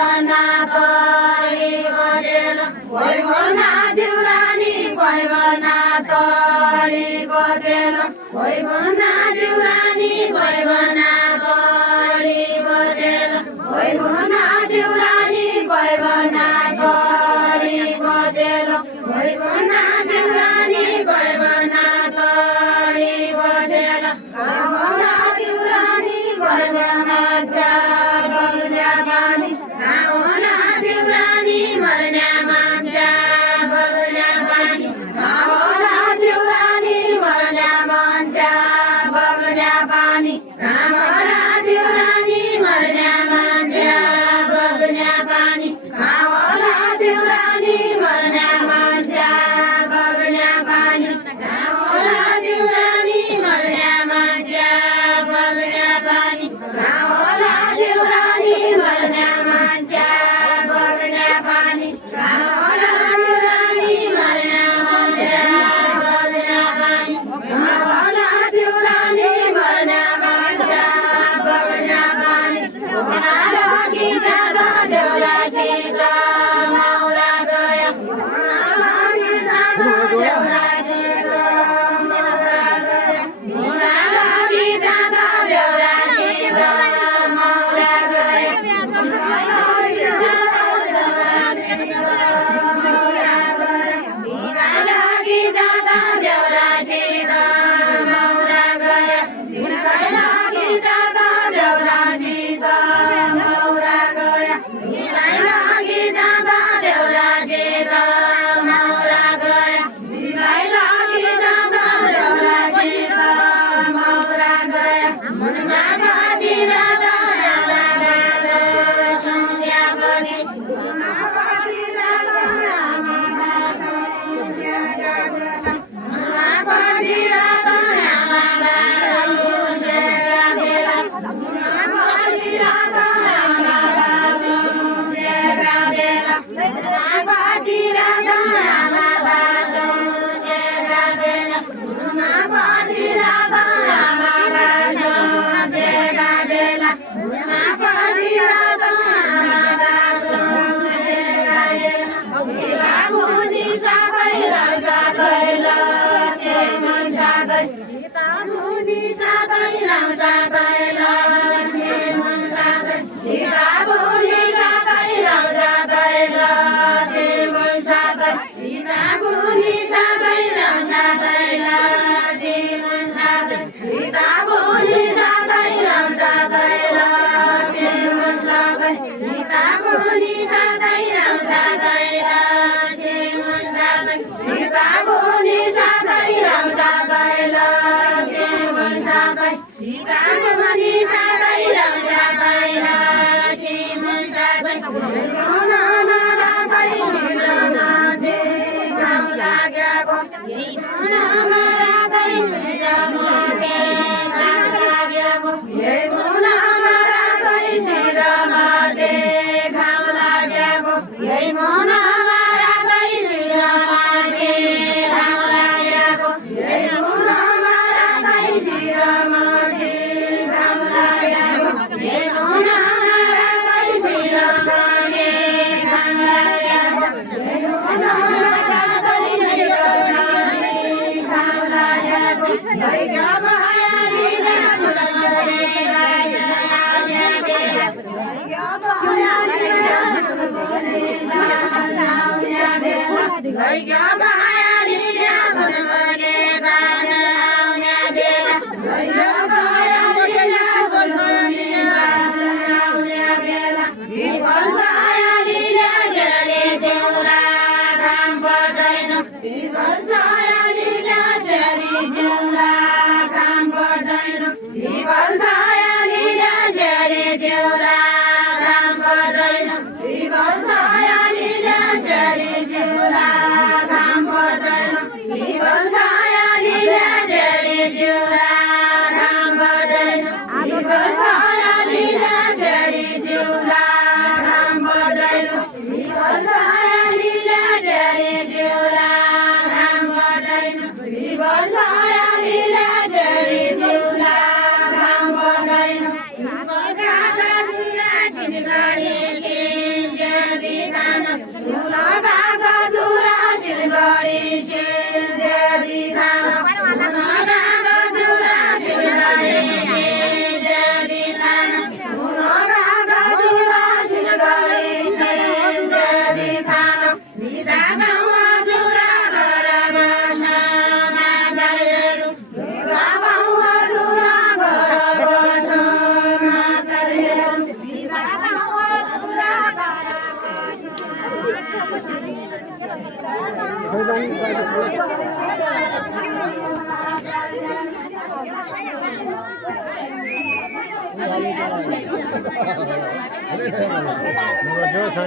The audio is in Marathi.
बना तोड़ी गोदेल कोई बना जिवरानी कोई बना तोड़ी गोदेल कोई बना जिवरानी कोई बना तोड़ी गोदेल कोई बना जिवरानी कोई बना तोड़ी गोदेल कोई बना जिवरानी कोई बना तोड़ी गोदेल कावना जिवरानी कोई बना जा बगल्या पानी कावना जिवरानी मरण्या मांजा बगल्या पानी कावना जिवरानी मरण्या मांजा बगल्या पानी कावना जिवरानी मरण्या मांजा बगल्या पानी कावना जिवरानी मरण्या मांजा बगल्या पानी कावना जिवरानी मरण्या मांजा बगल्या पानी कावना जिवरानी मरण्या मांजा बगल्या पानी कावना जिवरानी मरण्या मांजा बगल्या पानी कावना जिवरानी मरण्या मांजा बगल्या पानी कोणाला की जागा देवराशी गा मावरा गया कोणाला की जागा देवराशी गा मावरा गया कोणाला की जागा देवराशी गा मावरा गया कोणाला की जागा देवराशी गा मावरा गया कोणाला की जागा देवराशी गा मावरा गया कोणाला की जागा देवराशी गा मावरा गया कोणाला की जागा देवराशी गा मावरा गया दिवायला की जागा देवराशी गा मावरा गया मुनमा गाडी राधा मागा सोंग्या गदी मुनमा गाडी राधा मागा सोंग्या गदला मुनमा गाडी राधा मागा सोंग्या गदला मुनमा गाडी राधा मागा सोंग्या गदला मुनमा गाडी राधा मागा सोंग्या गदला मुनमा गाडी राधा मागा सोंग्या गदला मुनमा गाडी राधा मागा सोंग्या गदला मुनी सादै राजा दैला जे मन सादै सीता मुनी सादै राजा दैला जे मन सादै सीता मुनी सादै राजा दैला जे मन सादै सीता मुनी सादै राजा दैला जे मन सादै सीता मुनी सादै राजा दैला जे मन सादै सीता मुनी सादै राजा दैला जे मन सादै सीता मुनी सादै राजा दैला जे मन सादै सीता मुनी सादै राजा दैला जे मन सादै कोना सादै शिरमा दे घाम लाग्याको यही मुनामा राधै शिरमा दे घाम लाग्याको यही मुनामा राधै शिरमा दे घाम लाग्याको यही मुनामा राधै शिरमा दे घाम लाग्याको यही मुनामा राधै शिरमा दे घाम लाग्याको यही मुनामा राधै शिरमा दे घाम लाग्याको यही मुनामा राधै शिरमा दे घाम लाग्याको यही घाम आयालिना मुदमरे राजा आल्याबेला यही घाम आयालिना मुदमरे राजा आल्याबेला यही घाम आयालिना मुदमरे राजा आल्याबेला यही घाम आयालिना मुदमरे राजा आल्याबेला यही घाम आयालिना शरे देउला घाम पर्दैन यही घाम आयालिना शरे देउला घाम पर्दैन यही घाम आयालिना शरे देउला घाम पर्दैन यही घाम आयालिना शरे देउला घाम थोड़ा